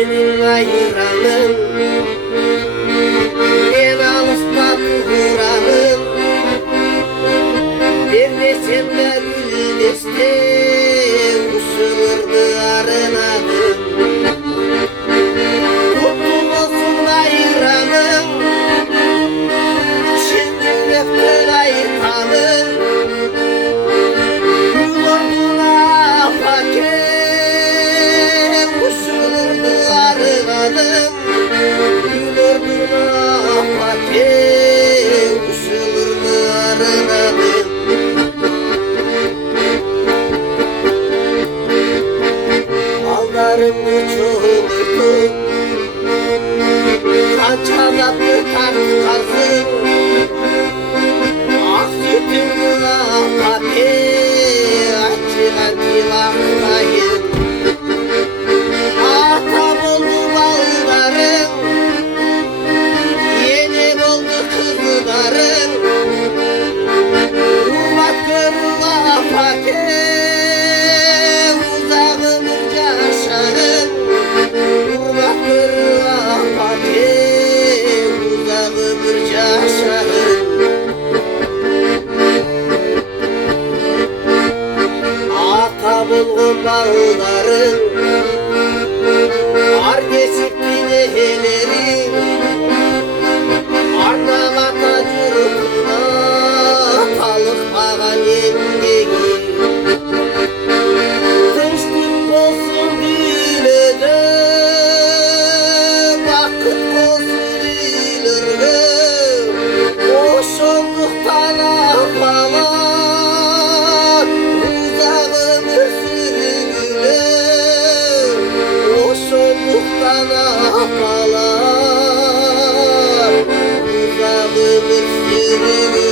senin hayranın, ben alışta kuranım. Vermesem de gülmeste usulurdu arınadım. Kutlu olsun hayranım, şimdi öptün aytanım. Gül orduna fakir usulurdu arınadım. Gül orduna fakir usulurdu arınadım. Aldarımı çoğulurdu, kançaladı tart kazım. Ah sütümü akate, açılan tilaktayım. Atam oldu ballarım, yeni oldu kızlarım. Hurmat görüla fakir, uzak ömür yaşarım. Hurmat görüla fakir, uzak ömür yaşarım. Ata bulgun bağlarım, ar kesip bineheleri. Arnavata cürütüna talık bağan emgegi. Tınçlık olsun dilede, vakit olsun ilirge. Oşolduktan ahmalar, uzak ömür sürgüle. Oşolduktan ahmalar, uzak ömür sürgüle.